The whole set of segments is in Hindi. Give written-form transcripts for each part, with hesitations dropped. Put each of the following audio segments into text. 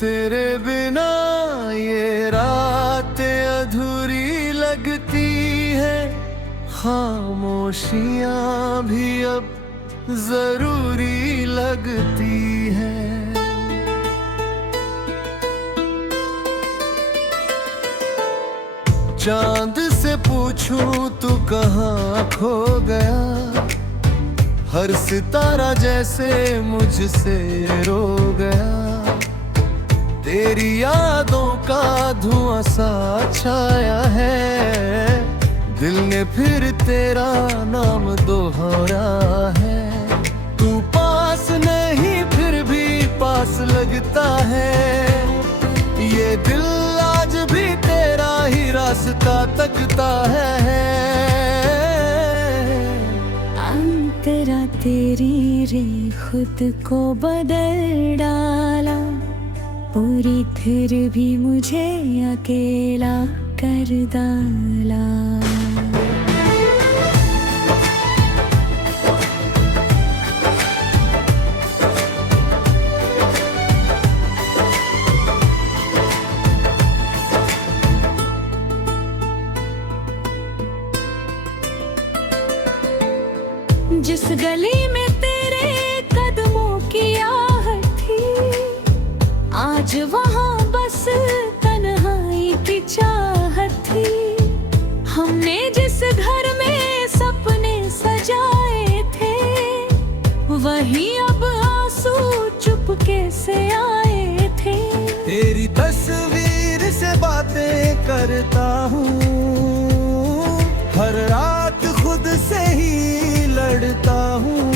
तेरे बिना ये रातें अधूरी लगती है, खामोशियां भी अब जरूरी लगती है। चांद से पूछूं तू कहाँ खो गया, हर सितारा जैसे मुझसे रो गया। तेरी यादों का धुआं सा छाया है, दिल ने फिर तेरा नाम दोहराया है। तू पास नहीं फिर भी पास लगता है, ये दिल आज भी तेरा ही रास्ता तकता है। अंतरा तेरी रे खुद को बदल डाला, पूरी फिर भी मुझे अकेला कर डाला। जिस गली में तेरे कदमों की आहट थी, आज वहाँ बस तन्हाई की चाहत थी। हमने जिस घर में सपने सजाए थे, वही अब आंसू चुपके से आए थे। तेरी तस्वीर से बातें करता हूँ, हर रात खुद से ही लड़ता हूँ।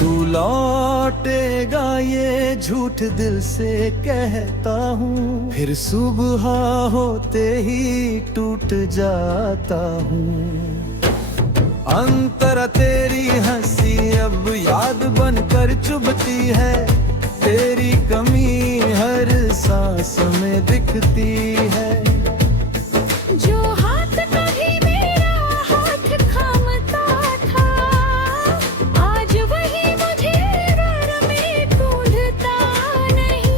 तू लौटेगा ये झूठ दिल से कहता हूँ, फिर सुबह होते ही टूट जाता हूँ। अंतरा तेरी हंसी अब याद बनकर चुभती है, तेरी कमी हर सांस में दिखती है। जो हाथ कभी मेरा हाथ थामता था, आज वही मुझे राह में ढूंढता नहीं।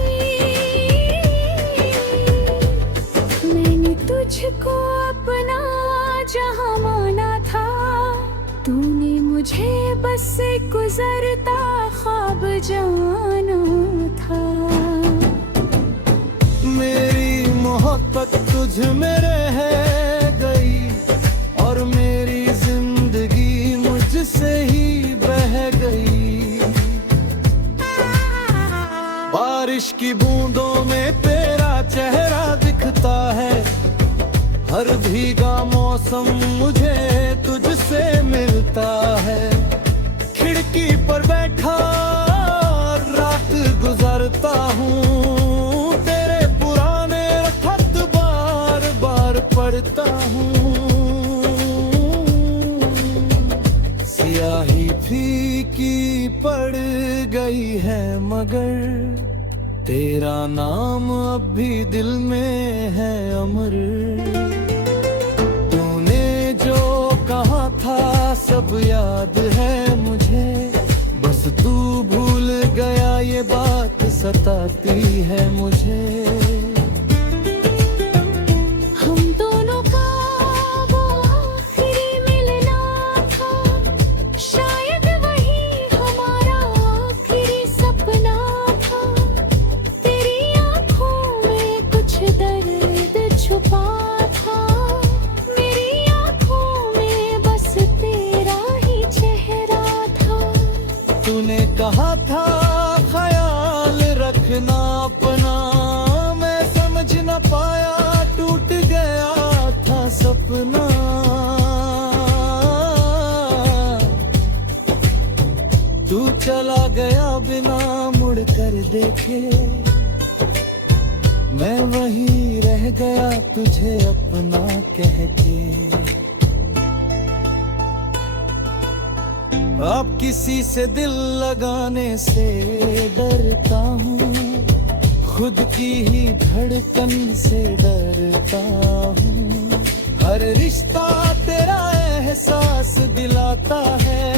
मैंने तुझको अपना जहां माना था, तूने मुझे बस एक गुजरता ख्वाब जाना था। मेरी मोहब्बत तुझ में रह गई, और मेरी जिंदगी मुझसे ही बह गई। बारिश की बूंदों में तेरा चेहरा दिखता है, हर भीगा मौसम मुझे तुझसे मिलता है। खिड़की पर बैठा रात गुजारता हूँ, तेरे पुराने खत बार बार पढ़ता हूँ। स्याही फीकी पड़ गई है मगर तेरा नाम अब भी दिल में है अमर। तूने जो कहा था सब याद है मुझे, बस तू भूल गया ये बात सताती है मुझे। हम दोनों का वो आखिरी मिलना था, शायद वही हमारा आखिरी सपना था। तेरी आंखों में कुछ दर्द छुपा था, मेरी आंखों में बस तेरा ही चेहरा था। तूने कहा था ख्याल रखना अपना, मैं समझ न पाया टूट गया था सपना। तू चला गया बिना मुड़ कर देखे, मैं वही रह गया तुझे अपना कह के। अब किसी से दिल लगाने से डरता हूँ, खुद की ही धड़कन से डरता हूँ। हर रिश्ता तेरा एहसास दिलाता है,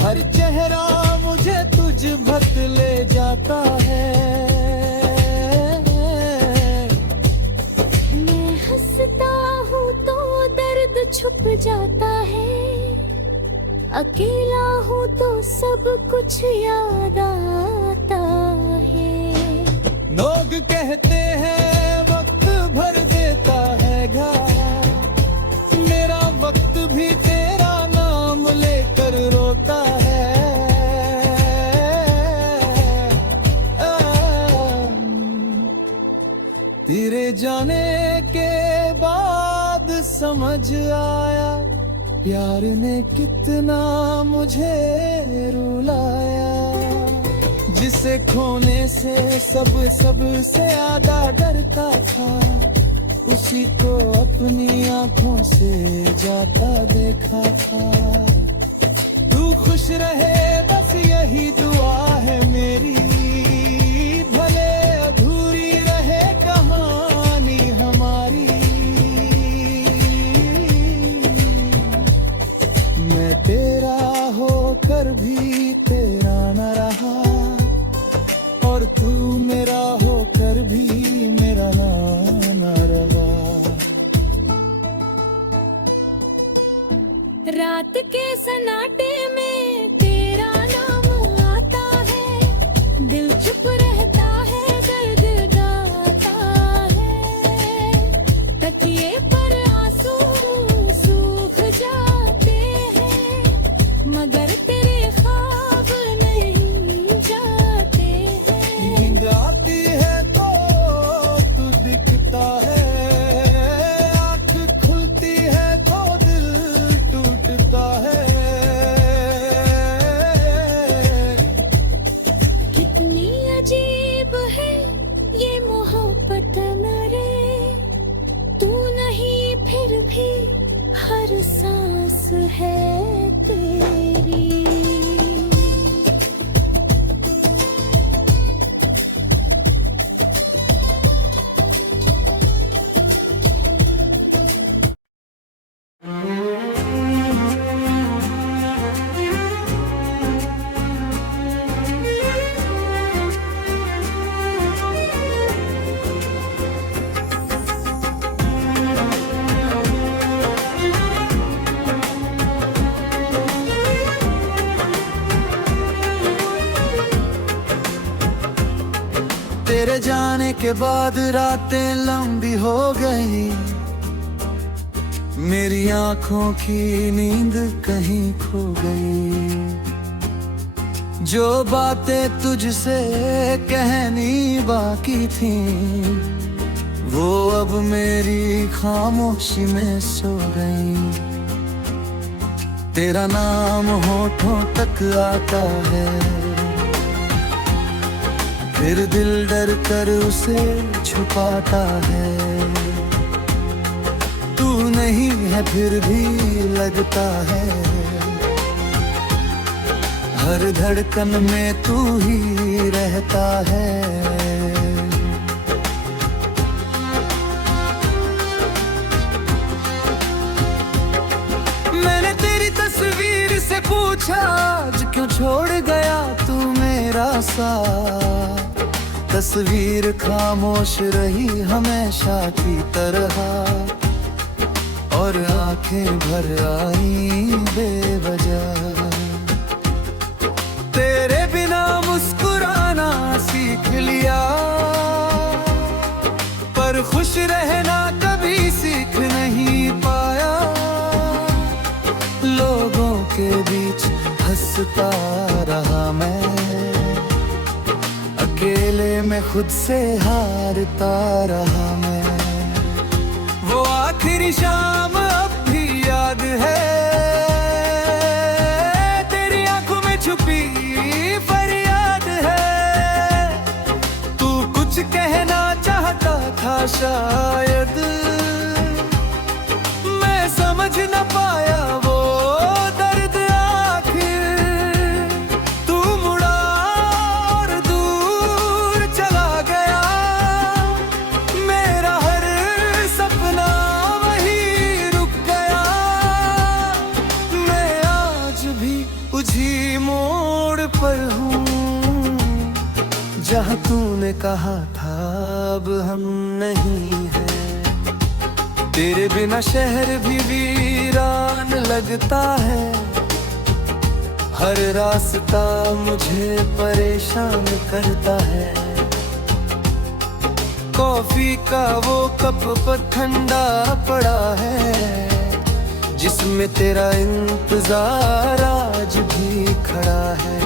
हर चेहरा मुझे सूरज भटले जाता है। मैं हंसता हूँ तो दर्द छुप जाता है, अकेला हूँ तो सब कुछ याद आता है। लोग कहते हैं वक्त भर देता है घाव, मेरा वक्त भी तेरा नाम लेकर रोता है। तेरे जाने के बाद समझ आया, प्यार ने कितना मुझे रुलाया। जिसे खोने से सब से ज्यादा डरता था, उसी को अपनी आंखों से जाता देखा था। तू खुश रहे बस यही दुआ है मेरी, भले अधूरी रहे कहानी हमारी। मैं तेरा होकर भी तेरा न रहा, और तू मेरा होकर भी मेरा ना रहा। रात के सन्नाटे में तेरा नाम आता है, दिल चुप रहता है, दर्द गाता है। तकिए पर आंसू सूख जाते हैं, मगर तेरे ख्वाब नहीं जाते हैं। नींद आती है तो तू दिखता है, आँख खुलती है तो दिल टूटता है। कितनी अजीब है ये मोहब्बत मेरे, तू नहीं फिर भी हर सांस है तेरी। तेरे जाने के बाद रातें लंबी हो गई, मेरी आंखों की नींद कहीं खो गई। जो बातें तुझसे कहनी बाकी थी, वो अब मेरी खामोशी में सो गई। तेरा नाम होठों तक आता है, फिर दिल डर कर उसे छुपाता है। तू नहीं है फिर भी लगता है, हर धड़कन में तू ही रहता है। मैंने तेरी तस्वीर से पूछा, आज क्यों छोड़ गया तू मेरा साथ। तस्वीर खामोश रही हमेशा की तरह, और आंखें भर आई बेवजह। तेरे बिना मुस्कुराना सीख लिया, पर खुश रहना कभी सीख नहीं पाया। लोगों के बीच हंसता रहा मैं, अकेले में खुद से हारता रहा मैं। वो आखिरी शाम अब भी याद है, तेरी आंखों में छुपी फरियाद है। तू कुछ कहना चाहता था शायद, मैं समझ न पाया वो दर्द आखिर। तू मुड़ा और दूर चला गया, मेरा हर सपना वहीं रुक गया। मैं आज भी उसी मोड़ पर हूँ। कहा था अब हम नहीं हैं। तेरे बिना शहर भी वीरान लगता है, हर रास्ता मुझे परेशान करता है। कॉफी का वो कप पर ठंडा पड़ा है, जिसमें तेरा इंतजार आज भी खड़ा है।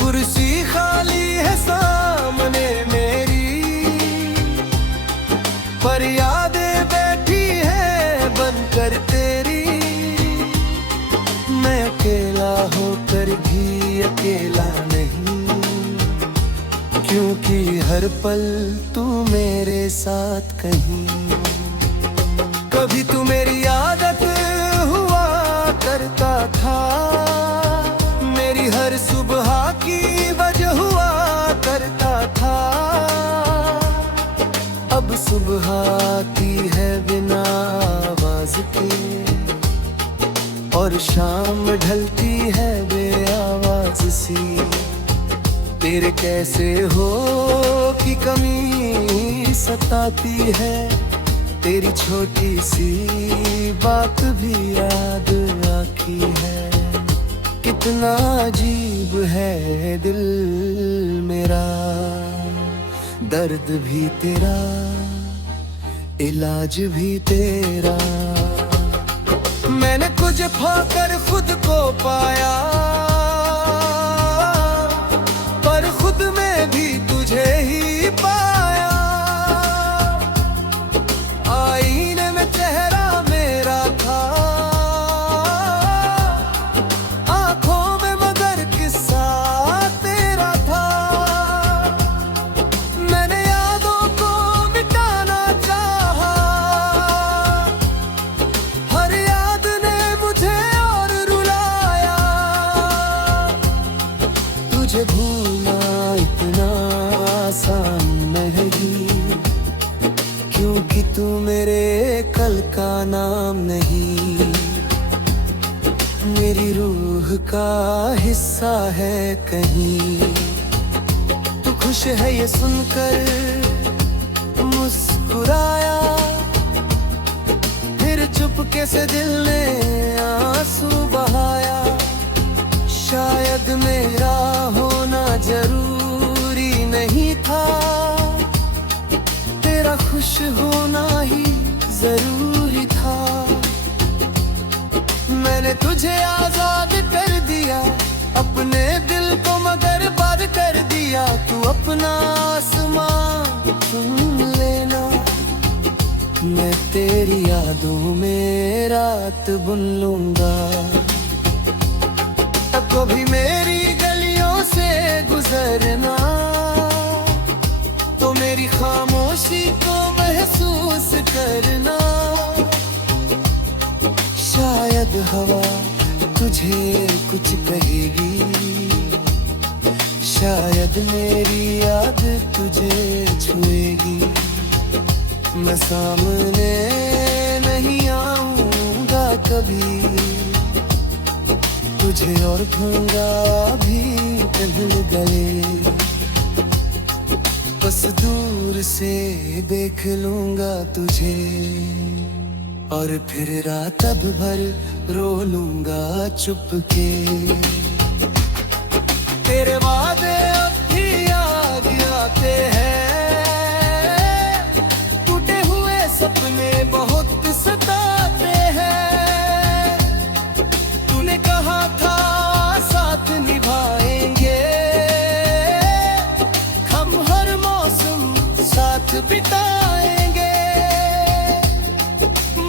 कुर्सी खाली है सामने मेरी, पर यादें बैठी है बनकर तेरी। मैं अकेला होकर भी अकेला नहीं, क्योंकि हर पल तू मेरे साथ कहीं। कभी तू मेरी आदत हुआ करता था, मेरी हर सुबह की वजह हुआ करता था। अब सुबह आती है बिना आवाज के, और शाम ढलती है बेआवाज सी। तेरे कैसे हो कि कमी सताती है, तेरी छोटी सी बात भी याद आती है। कितना अजीब है दिल मेरा, दर्द भी तेरा, इलाज भी तेरा। मैंने कुछ पाकर खुद को पाया, पर खुद में भी तुझे ही पाया। आईने में चेहरा मेरा था, आंखों में मगर किस्सा तेरा था। मैंने यादों को मिटाना चाहा, हर याद ने मुझे और रुलाया। तुझे भूलना इतना आसान नहीं, क्योंकि तू मेरे कल का नाम नहीं। मेरी रूह का हिस्सा है कहीं। तू खुश है ये सुनकर मुस्कुराया, फिर चुपके से दिल ने आंसू बहाया। शायद मेरा होना जरूरी नहीं था, तेरा खुश होना ही जरूरी था। मैंने तुझे आजाद कर दिया, अपने दिल को मगर बंद कर दिया। तू अपना आसमां चुन लेना, मैं तेरी यादों में रात बुन लूंगा। अब कभी मेरी गलियों से गुजरना, तो मेरी खामोशी को महसूस करना। शायद हवा तुझे कुछ कहेगी, शायद मेरी याद तुझे छुएगी। मैं सामने नहीं आऊंगा कभी, तुझे और भूंगा भी कहीं गले। बस दूर से देख लूंगा तुझे, और फिर रात भर रो लूंगा चुपके। तेरे वादे अब भी याद आते हैं, टूटे हुए सपने बहुत सताते हैं। तूने कहा था साथ निभाएंगे, हम हर मौसम साथ बिताएंगे।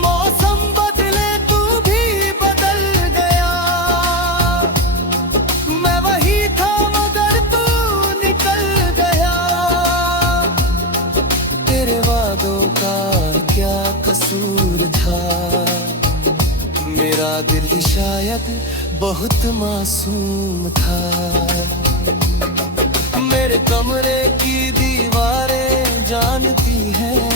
मौसम बदले तू भी बदल गया, मैं वही था मगर तू निकल गया। तेरे वादों का क्या कसूर था, मेरा दिल ही शायद बहुत मासूम था। मेरे कमरे की दीवारें जानती हैं,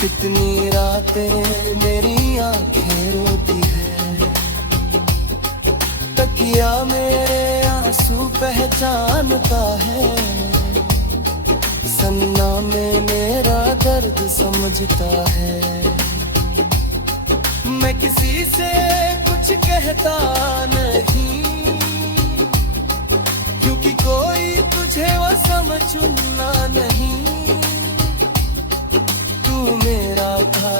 कितनी रातें मेरी आंखें रोती हैं। तकिया मेरे आंसू पहचानता है, सन्ना में मेरा दर्द समझता है। मैं किसी से कुछ कहता नहीं, क्योंकि कोई तुझे वो समझना नहीं। तू मेरा था